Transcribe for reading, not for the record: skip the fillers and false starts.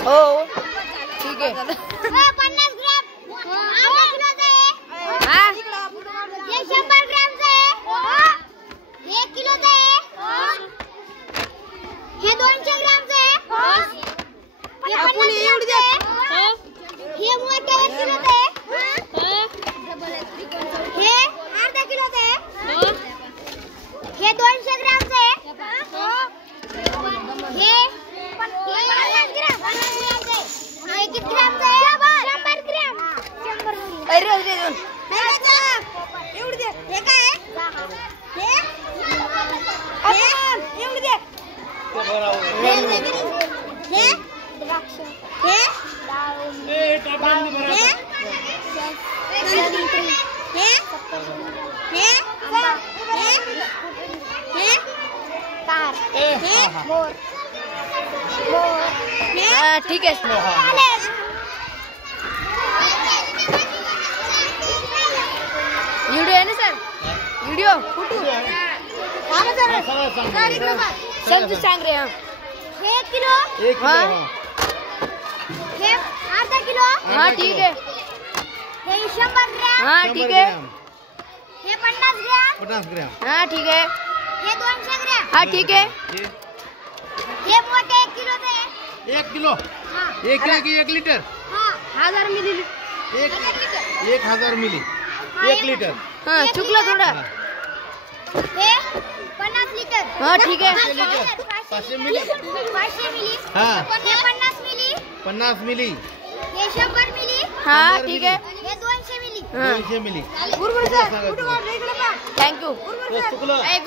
हो ठीक आहे. 50 ग्रॅम आधा किलोचं आहे. हे 100 ग्रॅमचं आहे. 1 किलोचं आहे. हे 200 ग्रॅमचं आहे. हे 50 ग्रॅमचं आहे. हे मोठं 1 किलोचं आहे. हे अर्धा किलोचं आहे. हे 200 ग्रॅमचं आहे. हे 50 ग्रॅम. हे किती ग्रॅमचं आहे? 100 ग्रॅम. 100 मिली. अरे अरे एवढं दे. हे काय आहे? हे एवढं दे. हे द्राक्ष. हे ठीक आहे. व्हिडिओ आहे ना सर? व्हिडिओ सर तू सांग रे. हे 1 किलो. हे अर्धा किलो. हाँ ठीक है. हे 100 ग्रॅम. हाँ ठीक है. हे 50 ग्रॅम. 50 ग्रॅम. हाँ ठीक है. हे 200 ग्रॅम. हाँ ठीक है. हे मोठे 1 किलोचं आहे. 1 किलो. हाँ. 1 किलो की 1 लिटर? हाँ. 1000 मिली. 1000 मिली. 1 लिटर. हाँ चुकला थोड़ा. हे 50 लिटर. हाँ ठीक है. 500 मिली. 500 मिली. हाँ. हे 50 मिली. 50 मिली. हे 100 मिली. हाँ ठीक है. हे 200 मिली. हाँ 200 मिली. थँक्यू. चुकलं.